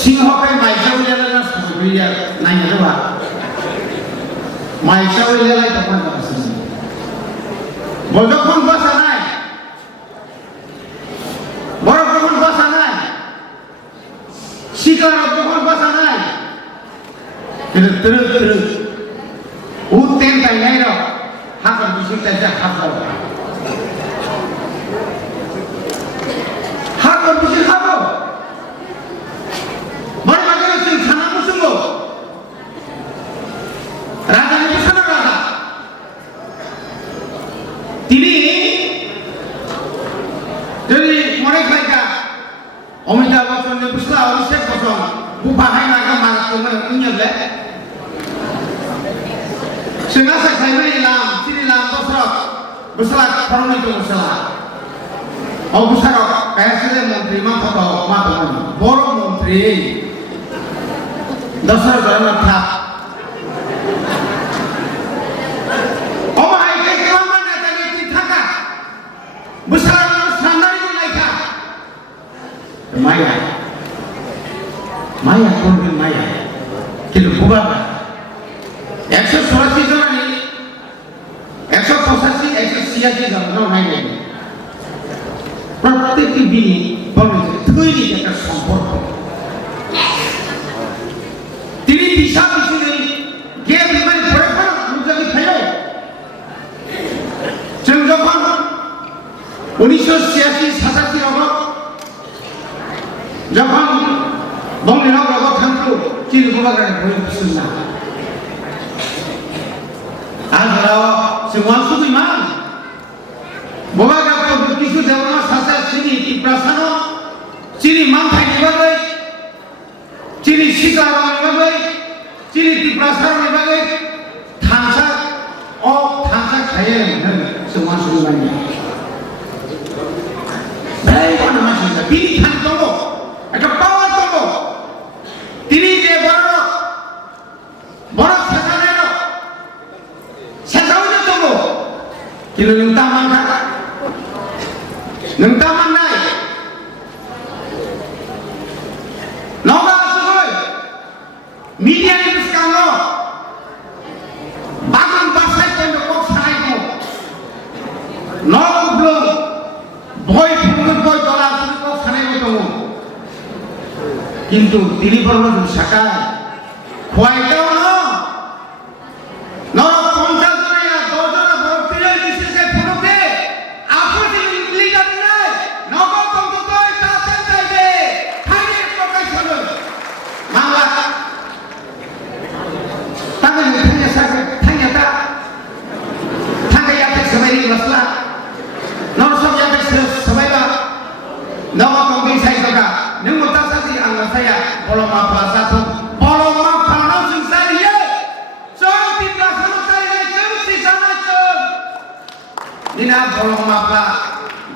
সিংহকে মাইসা উলিয়ালে না সুবিয়া নাই না মাইসা উলিয়ালে তখন যাচ্ছে যখন বসা নাই বড় যখন বসা নাই শিকার যখন বসা নাই কিন্তু তুরু উঠতেন তাই নাই র হাতের বিষয়টা যা হাত হাতের বিষয় খাবো বড় বাজারে সিং ছানা মুসুঙ্গ রাজা নিশানা রাজা তিনি যদি মনে খাইকা অমিতাভ বচ্চন বুঝলা অভিষেক বচ্চন বুফাহাই নাগা মারাত্মক উনিয়লে সেনাসা খাইবে ইলাম চিনিলাম দশরথ বুঝলা ফরমিত বুঝলা অবসরক কায়াসে মন্ত্রী মাথা মাথা বড় মন্ত্রী দশরথ জনতা অমাই কে কেমন নেতা কি থাকা বুঝলা সামনারি লাইকা মায়া মায়া কোন মায়া কিন্তু বুবা 184 জন নেই 185 186 জন নাই নাই প্রত্যেকটি দিনই বলেছে তৈরি একটা সম্পর্ক তিনি দিশা দিছিলেন কে বিমানে পড়ে পড়ে মুজাকি খাইও যখন 1986-87 অবধ যখন বঙ্গের অবধ থাকতো চিরকুমারের বই শুন না আজ semua suku iman bawa kapal kisu dewana sasa sini di prasano sini mantai dibagai sini sikaro dibagai sini di prasano dibagai thansa kaya semua suku iman baik mana masih bini than tomo একটা পাওয়ার tomo তিনি যে বড় Kilo nung taman ka, nung taman na noga sugoy, media ni biskano, bagang basay ko yung kok sanay mo, noga blog, boy pungod boy dola suni kok sanay mo tomo, kintu dili parlo dun sakay, kuway ka no.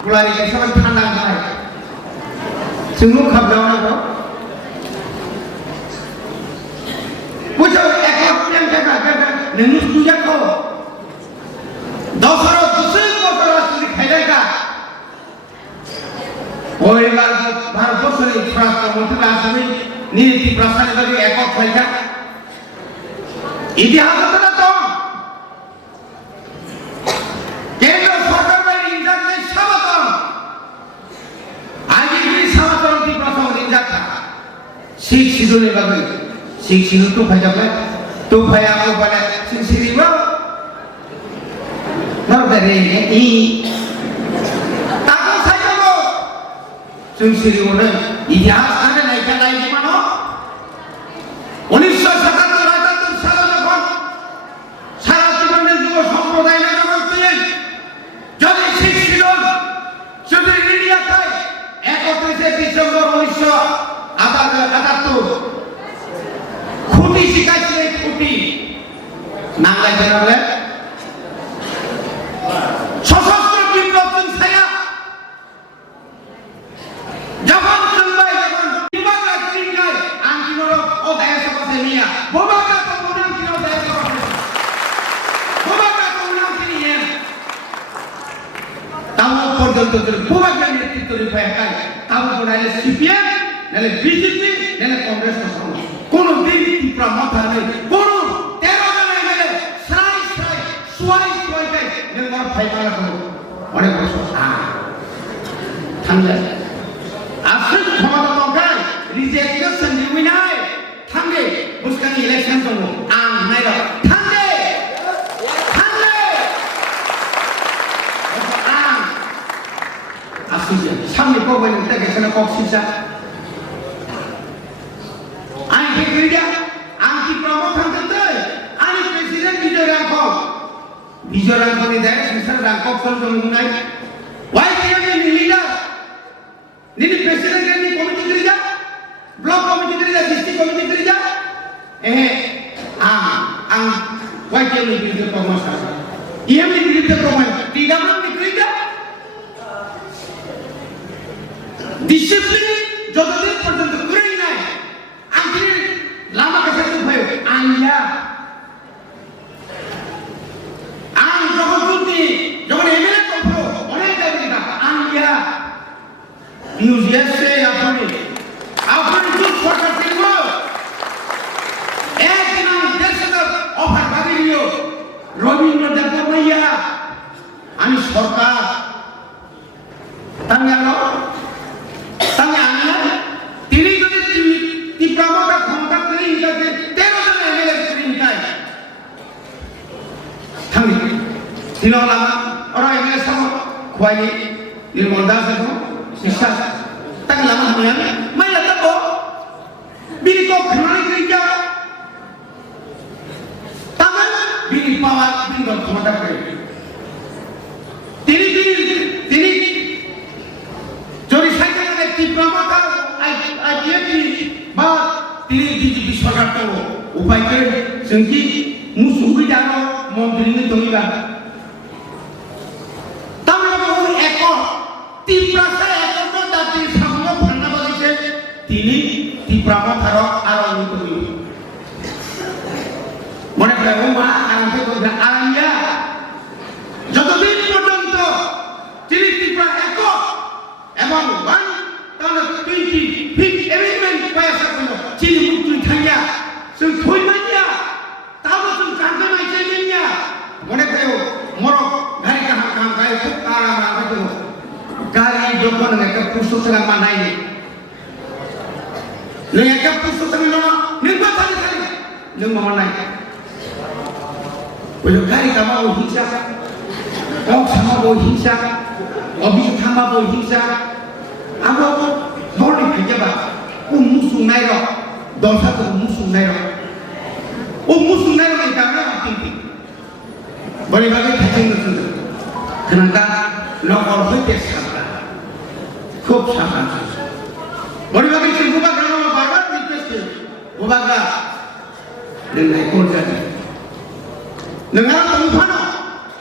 Gulari ke sama tandang kai sungguh khab daw na ko pujo ekak yang jaga nenu suja ko dosaro dusri bosor asli khaidai ka oi bar bharat bosori prasta mantri asami niti prasani bagi ekak khaika itihas ta to Sik sidul bagai, sik sidul tu baca apa? Tu baca apa pada sik sidul apa? Nor dari ini, takut saja lo. Sik sidul mana? Ijaz ada naikkan lagi di mana? 1977 salah যখন সারা জীবনের যুব সম্প্রদায় না যখন তুলে যদি শিখ sidul শুধু India খায় 31 ডিসেম্বর 1978 খুঁটি শিখাইছিলেন খুঁটি নাঙ্গাই জানালে সশস্ত্র বিপ্লব ছায়া যখন মুম্বাই যখন বিভাগের চিন্তায় আন্দোলন ও দেশ পাশে নিয়া বোবাকা তো বনাম কিনো দেশ পাশে বোবাকা তো বনাম কিনিয়ে তাও পর্যন্ত বোবাকা নেতৃত্ব রিফায় কাই তাও বনালে সিপিএম নালে বিজেপি এনে কংগ্রেস কোন দিন ত্রিপুরা মাথা নেই কোন 13 জন এমএলএ সাই সুয়াই কে নেমর ফাইমালা করো অনেক বছর থামলে আসল ক্ষমতা দরকার রিজেক্টেশন দিবিনাই থামলে বুসকানি ইলেকশন করব নাইরা থামলে আসলে সামনে কবে নিতে গেছে না কক্সিসা আমি দেখি আমি প্রমোশন করতে আমি প্রেসিডেন্ট বিজয় রাঙ্কনি দেয় সংসার রাঙ্কক চলজন নাই ওয়াই কেন লিডার নিনি প্রেসিডেন্ট নি কমিটি করি যা ব্লক কমিটি করি যা ডিস্ট্রিক্ট কমিটি করি যা ওয়াই কেন বিজয় প্রমোশন ইএমনি বিজয় প্রমোশন টিগামন করি যা ডিসিপ্লিন যতদিন পর্যন্ত করেই নাই আমি লামা কাছে ভয় আইয়া আমি যখন এমএলএ করবো অনেক জায়গায় আইয়া মিউজিয়াসে আপনি চুপ সরকার ছিল একদিন আমি দেশের অফার ভাবি নিও রবীন্দ্র দেব মাইয়া আমি সরকার তাঙ্গে আনলাম তিনি যদি তীব্রমতা ক্ষমতা করে ইন্টারকে 13 জন এমএলএ করে ইন্টার থামি তিনলা ওরা এমএলএ সব খোয়াই নির্মল দাস আছে শিক্ষা তাকে লামা হামিয়ান মাইলা তব বিনি কো খানি করে যা তামান বিনি পাওয়া বিনি ক্ষমতা করে তিনি যদি সাইকেলে তীব্রমতা আইডিএপি বা তিনি বিজেপি সরকার তো উপায় করে जोंखि मुसुखै जानो मन्दिरनि दंगा तामलाबो एक तीव्रसा एकत्र दाति सामनो फान्ना बलिसे তিনি তীব্রমা থারক আরনি করি মনে করে ও মা আরামে কইরা আরামিয়া যতদিন পর্যন্ত তিনি তীব্র এক এবং ওয়ান তাহলে 20 ফিট এলিমেন্ট পয়সা কইল চিনি মুক্তি থাইয়া जों থইমানিয়া তাও जों জানতে নাই চাইনিয়া মনে করে মর গাড়ি কাম গায় খুব আরাম আছে গাড়ি যখন একটা পুষ্প থেকে মানাই নেই नों एक पुस्तक में लो नों बात खाली नों मामा नाय वो गाड़ी का वो हिंसा और sama वो हिंसा अभी थामा वो हिंसा अब वो थोड़ी क्या बात वो मुसुम नाय रो दोसा तो मुसुम नाय रो वो मुसुम नाय रो क्या ना आती बड़ी बात है खाते हैं सुन करना लोग और भी कैसे करता खूब सामान बड़ी बात है बुबा करना बार-बार रिक्वेस्ट है बुबा का दिन नहीं कौन जाने नंगा तुम फानो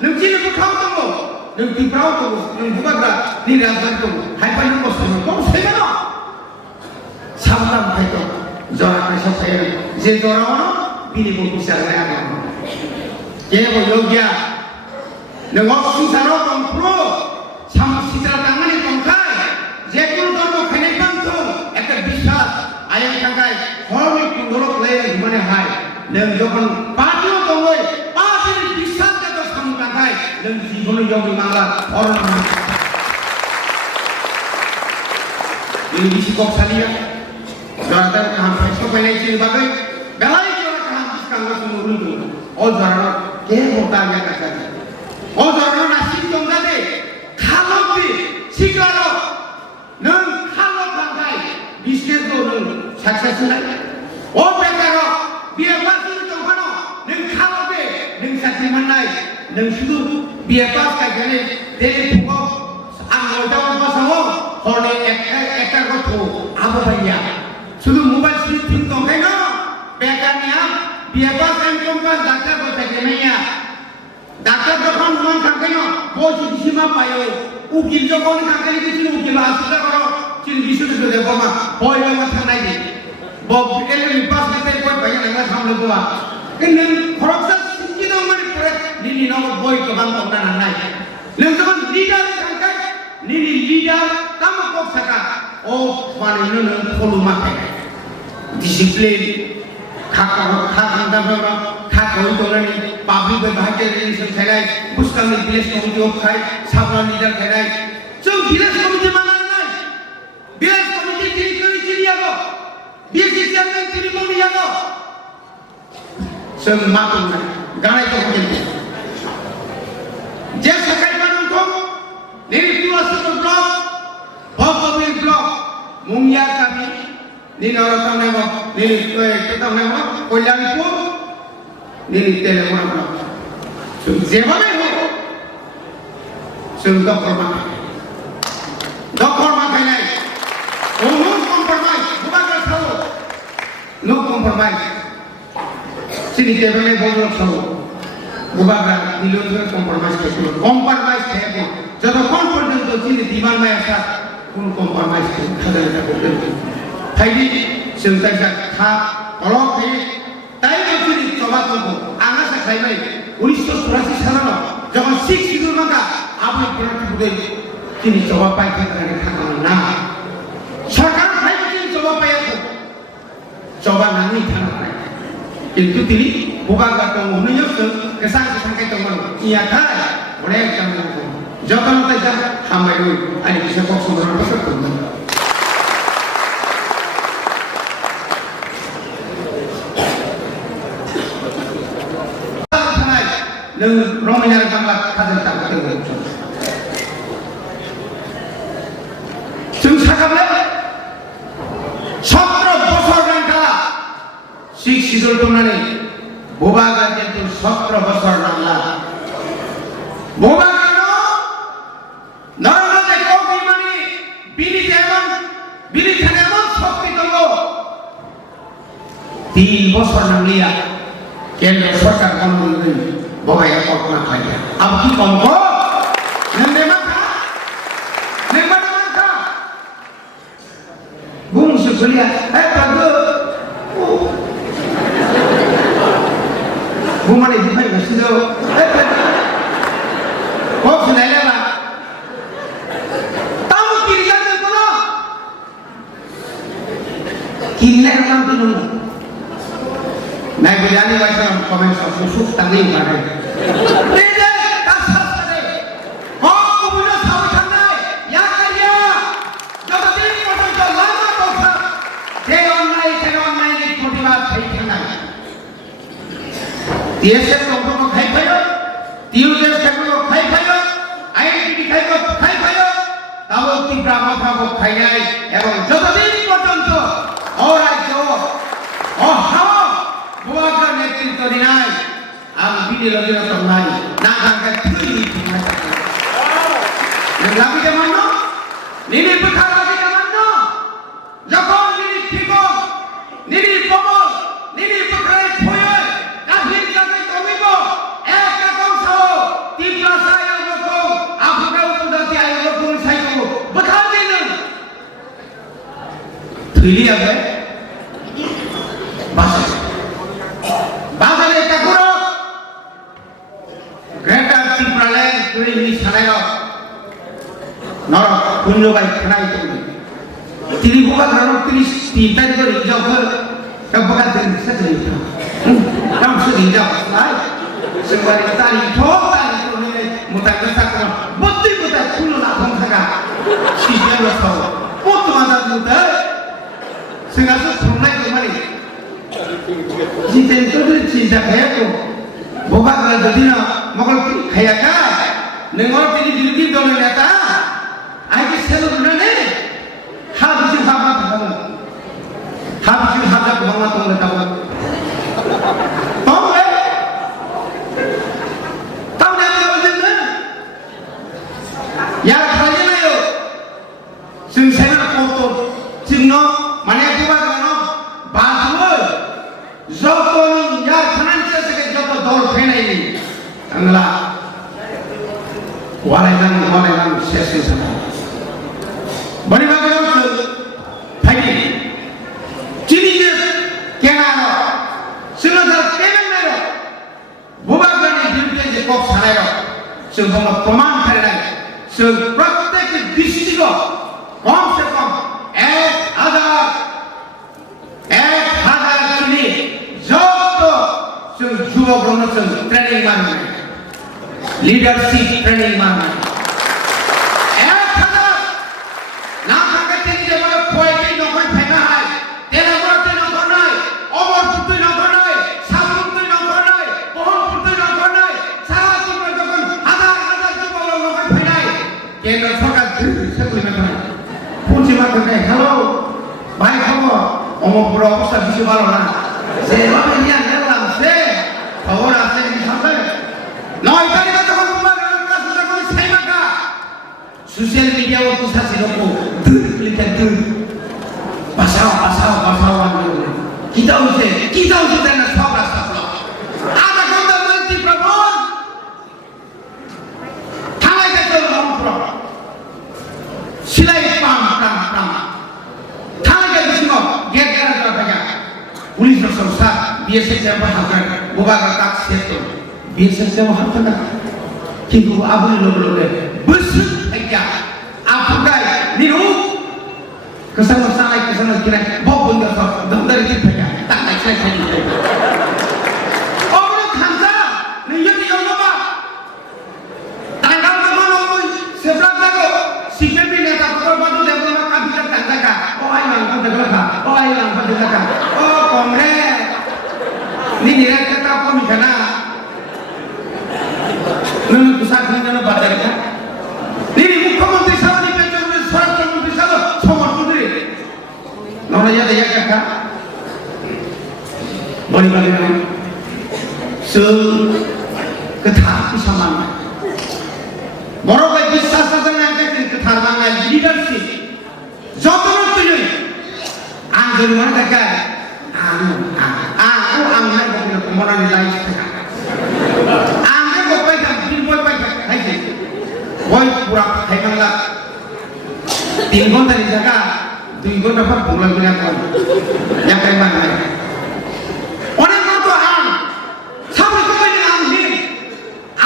नंगी ने बुखाव तुमको नंगी प्राव तुमको नंग बुबा का नी राजधानी तुमको हाइपर नो कोस्टनो तुम सही ना सामना भाई तो जोरा कैसा सही जे जोरा वाला बिनी बोल बिचार में आ गया ये वो योग्य नंगो सुसारो तुम प्रो सामसितरा तंगनी तुम खाए जे कुल तुमको खाने पंतो একটা বিশ্বাস আইন থাকায় হরমিক পুরো প্লে মানে হাই নেন যখন পাটিও তঙ্গই পাটির বিশ্বাস যত সংকায় নেন জীবন যোগী মালা অরণ এই বিশিকক সালিয়া জরাদার কাম ফাইসো পাইনাইছি বাগে বেলাই জরা কাম কাঙ্গা সুমুরুন ও জরা কে মোটা গয়া কাকা ও জরা না সিং তঙ্গাদে খালবি সিগারো নং খালো কাঙ্গাই বিশেষ দোন সাকসেসফুল ও বেকার বিয়ে পাসি তখনো নং খালবে নং সাকসেস মাননাই নং শুধু বিয়ে পাস কাইখানে দেলে ফুকো আং লটাও পাসাও হলে একটা গথ আবো ভাইয়া শুধু মোবাইল সিস্টেম তখাই না বেকার নিয়া বিয়ে পাস এমকম পাস ডাক্তার বসাইতে নাইয়া ডাক্তার যখন মন থাকে না বসে সীমা পায় উকিল যখন কাকারি কিছু উকিল আসতে করো চিন বিশুদ্ধ দে বাবা বই বাবা থানাই দে বব এলে পাস করতে কই ভাই না সামনে বাবা কিন্তু খরচা সিকি না মানে পরে নিনি না বই তো বান তো না নাই লে যখন লিডার কাকাই নিনি লিডার কাম কো সাকা ও মানে ন ফলো মাকে disiplin, public relation khairaj, Muslim village committee of khai, Sabra leader khairaj. So village committee mana nai, village committee tiri kori tiri ago, BSC chairman tiri moni ago. So matung nai, ganai to kori. Je sakai manung to, niri Tuasito block, Bhopavil block, Mungya kami, nini orang nama, nini kita nama, Kolyanipur. Nini telepon block. So jebane ho. So doktor makai nai. No compromise. Bukan selalu. No compromise. Sini telepon boleh selalu. Bukan diluar compromise kesulitan. Compromise kaya. Jadi confident tu sini diman mai asa pun compromise kada ada boleh. Tadi sentasa kha kalau kini তাই যদি জমা করব আনা সাখাই নাই 1984 সালে যখন 6 schedule মাকা আপনি প্রতিপুরে তিনি জবাব পাইতে থাকেন না সরকার খাইবে তিনি জবাব পাইয়াছে জবাব নানি থানা কিন্তু তিনি বোকাগা তো মনিয়স কেসাং সাংকাই তো ইয়া খায় অনেক জানা যখন তাই হামাই আই কিছু পছন্দ করতে Romanya Bangla kader tak betul. Jumlah kabar, 17 বছর রাঙ্গা, 6 শিডিউল টুনানি, বোবা গাজে তো 17 বছর রাঙ্গা. বোবা গানো, নরমাজে কোকি মানি, বিলি যেমন শক্তি তলো. 3 বছর নামলিয়া, কেন্দ্র সরকার কানুন Bawa yang kau nak kaya. Apa tu kongko? Nende maka. Bung sebelia. Pada. Bung mana itu hai mesti tu. Kau senai lah. Tahu kiri kan tu no? Kiri lah kan tu no. Naik berani macam komen susuk tanggung mana? Tidak, tak sahaja. Kau punya sahaja sangai, ya kerja. Jauh dari mana jauh lama dosa. Jangan naik motivasi saya sangai. TSS kompon khai payo, TUS kompon khai payo, INTB khai payo. Tahu tiga macam khai nai. Ewan jauh dari mana jauh. Orang jauh. Oh hawa. Bukan netrito dinai, am bini lagi orang lain, nak angkat tui. Yang lagi zaman no, nini bekal lagi zaman no, jokon nini tikong, nini pomol, nini bekal poyoy, kahir lagi komibo, kakong sao, tiga saya jokong, aku kau sudah tiada jokong saya tu, bekal nini, tui apa? Bahasa. Bahasa Takuro, Greta Timberland during this time, Nora Kunjo by Kanai. Tiribuka Rano Tris, Titan, Joker, Kabakat, and Saturday. Come to the job, right? Somebody studying talk and Mutakasa, but they put that Kuluna Honka. She never saw. What to another? Sing us from like the money. Cinta itu cinta kaya tu, bukan kalau jadi na, makal kaya kah, nengar diri dolen kata, aje selalu benar ni, habis habis kamu tunggu tahu, tahu ni apa macam ya kaya na yo, sensena kotor, cingno, mana tu bagai Zotong ya financial sebagai jodoh dol penai angla walailan sesi sana bani bagai pagi cini je kenapa sebenarnya payment mero bukan bani dunia je kok sana yo sebenarnya peman keren seprotek district kom se kom 1000 যুবক রণচন training মানে leadership training মানে না থাকে তিনি যে বলে কয়েকটি নকল ফেনা হয় তেরা বলতে নকল নয় অমরপুর নকল নয় সাবরুম নকল নয় বহরপুর নকল নয় সারা জীবন যখন হাজার হাজার যুবক নকল ফেনায় কেন্দ্র সরকার সেগুলি নয় পুঁজি মাধ্যমে হ্যালো ভাই খবর অমরপুর অবস্থা বেশি ভালো না যেভাবে নিয়ে গেলাম সে খবর আছে সাথে 9 তারিখে যখন সোশ্যাল মিডিয়া ও তো সাথে লোক লিখে তুই বাসাও কি দাও দেন না সব রাস্তা ব্লক আধা ঘন্টা বলছি প্রভু থানায় যেতে রংপুর সিলাই পাম থানায় গেছি গেট গেরা টাকা পুলিশ সংস্থা বিএসএফ এর হাতে গোবাগা কাজ শেষ করো বিএসএফ এর হাতে না কিন্তু আবুল লোকে বসুন क्या आपको क्या Niru kesana kira bob bunda so damdar ki pheka tak tak sai sai obo khansa ni yati yono ba tanggal ko no sebra jago sikpi neta ko badu lebo na ka bidar tangga ka o ai lang ka degla ka o ai lang ka degla ka o komre ni nira kata ko mi kana nunu kusat ni no badar ka ini মুখ্যমন্ত্রী সাহেব পেছনে স্বরাষ্ট্রমন্ত্রী সাহেব সমর্থনে নড়ে যাতে এক একটা বড় বড় সুল কথা কি সমান বড় ভাই বিশ্বাস আছে না একটা কথা বাংলা লিডারশিপ যতন তুই আন্দোলন মানে দেখা আং না বলে মনে লাইফ থাকা আং কে বই থাক দিন বই পাই খাইছে বই পুরা খাইবাংলা 3 ঘন্টার জায়গা 2 ঘন্টা পর বংলা বিনা কর যা খাইবা নাই অনেক মত আম সামনে কই আম নি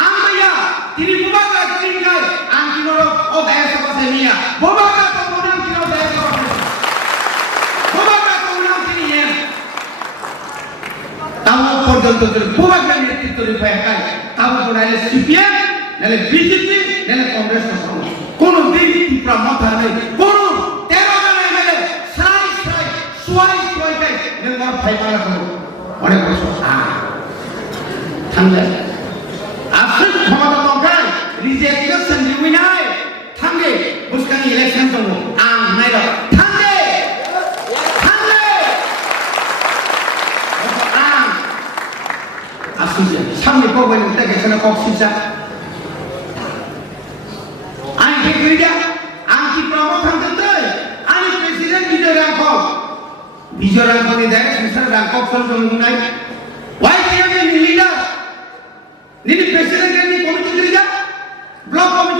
আম ভাইয়া তিনি বুবাগা তিনি গায় আম কিনোর ও দেশে বসে নিয়া বুবাগা তো মনাম কিনো দেশে বসে বুবাগা তো মনাম তিনি নেন তাও পর্যন্ত বুবাগা নেতৃত্ব রিফায় খায় তাও কোনাইলে সিপিএম নালে বিজেপি নালে কংগ্রেস কোন দিন ত্রিপুরা মাথা নেই কোন 13 জনের মেলে সোয়াই গাই নেমর ফাইমালা করো অনেক বছর থামলে আসল ক্ষমতা দরকার রিজেকশন দিবি না থামলে বুসকানি ইলেকশন তো নাইরা থামলে আসল সামনে কবে উঠতে গেছে না কক্সিসা Ani kerja, anti promotion tentu. Ani presiden bijak rangkop ni dah, susah rangkop selalu mengenai. Why dia ni leader? Ni presiden ni komite kerja, blok komite